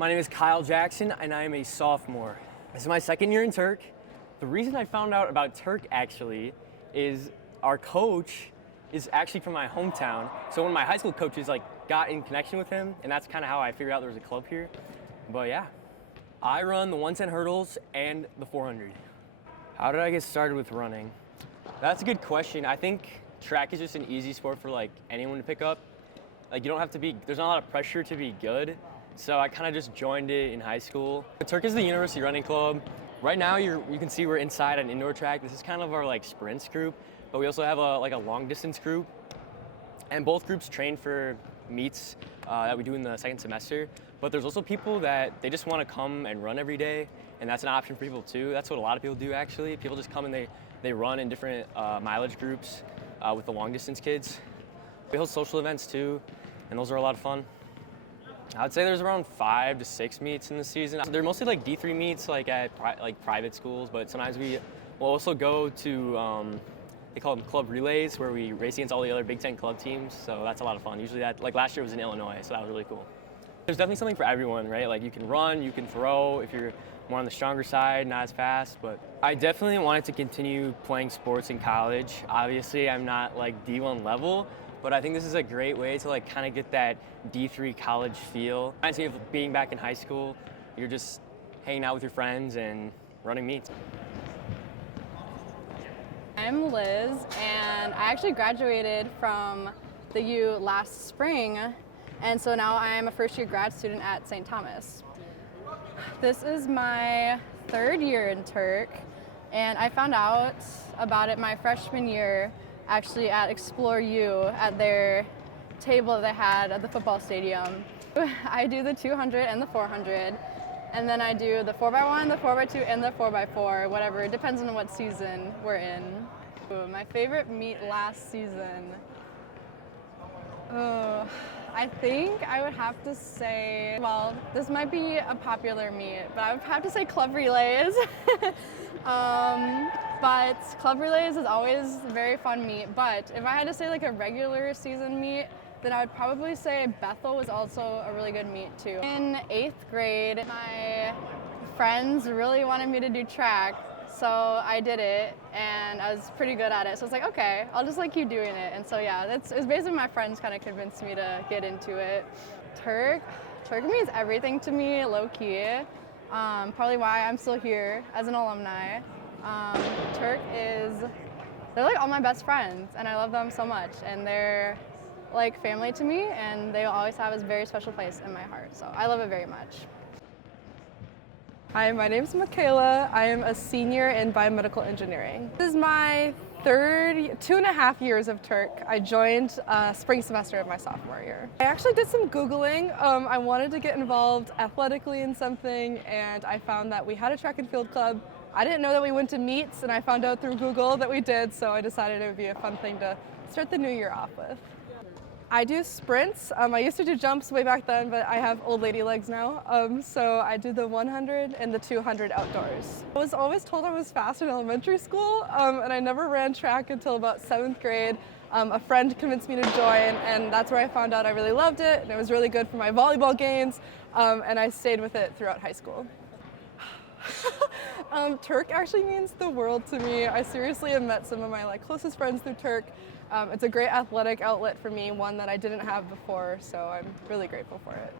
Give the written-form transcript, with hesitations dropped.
My name is Kyle Jackson, and I am a sophomore. This is my second year in Turk. The reason I found out about Turk actually is our coach is actually from my hometown. So one of my high school coaches got in connection with him, and that's kind of how I figured out there was a club here. But yeah, I run the 110 hurdles and the 400. How did I get started with running? That's a good question. I think track is just an easy sport for anyone to pick up. You don't have to be, there's not a lot of pressure to be good. So I kind of just joined it in high school. Turk is the university running club. Right now you can see we're inside an indoor track. This is kind of our sprints group, but we also have a long distance group. And both groups train for meets that we do in the second semester. But there's also people that they just want to come and run every day, and that's an option for people too. That's what a lot of people do actually. People just come and they run in different mileage groups with the long distance kids. We host social events too, and those are a lot of fun. I'd say there's around 5 to 6 meets in the season. They're mostly D3 meets at private schools, but sometimes we will also go to they call them club relays, where we race against all the other Big Ten club teams. So that's a lot of fun. Usually last year was in Illinois, so that was really cool. There's definitely something for everyone, right? You can run, you can throw if you're more on the stronger side, not as fast. But I definitely wanted to continue playing sports in college. Obviously, I'm not D1 level, but I think this is a great way to kind of get that D3 college feel. Reminds me of being back in high school. You're just hanging out with your friends and running meets. I'm Liz, and I actually graduated from the U last spring, and so now I'm a first-year grad student at St. Thomas. This is my 3rd year in Turk, and I found out about it my freshman year actually at Explore U at their table that they had at the football stadium. I do the 200 and the 400, and then I do the 4x1, the 4x2, and the 4x4, whatever. It depends on what season we're in. My favorite meet last season. I think I would have to say, well, this might be a popular meet, but I would have to say club relays. But club relays is always a very fun meet. But if I had to say a regular season meet, then I would probably say Bethel was also a really good meet too. In 8th grade, my friends really wanted me to do track, so I did it, and I was pretty good at it. So I was okay, I'll just keep doing it. And so yeah, it was basically my friends kind of convinced me to get into it. Turk means everything to me, low key. Probably why I'm still here as an alumni. They're all my best friends, and I love them so much, and they're family to me, and they always have a very special place in my heart, so I love it very much. Hi, my name is Michaela. I am a senior in biomedical engineering. This is my 2.5 years of Turk. I joined spring semester of my sophomore year. I actually did some Googling. I wanted to get involved athletically in something, and I found that we had a track and field club. I didn't know that we went to meets, and I found out through Google that we did, so I decided it would be a fun thing to start the new year off with. I do sprints. I used to do jumps way back then, but I have old lady legs now. So I do the 100 and the 200 outdoors. I was always told I was fast in elementary school, and I never ran track until about 7th grade. A friend convinced me to join, and that's where I found out I really loved it, and it was really good for my volleyball games, and I stayed with it throughout high school. Turk actually means the world to me. I seriously have met some of my closest friends through Turk. It's a great athletic outlet for me, one that I didn't have before, so I'm really grateful for it.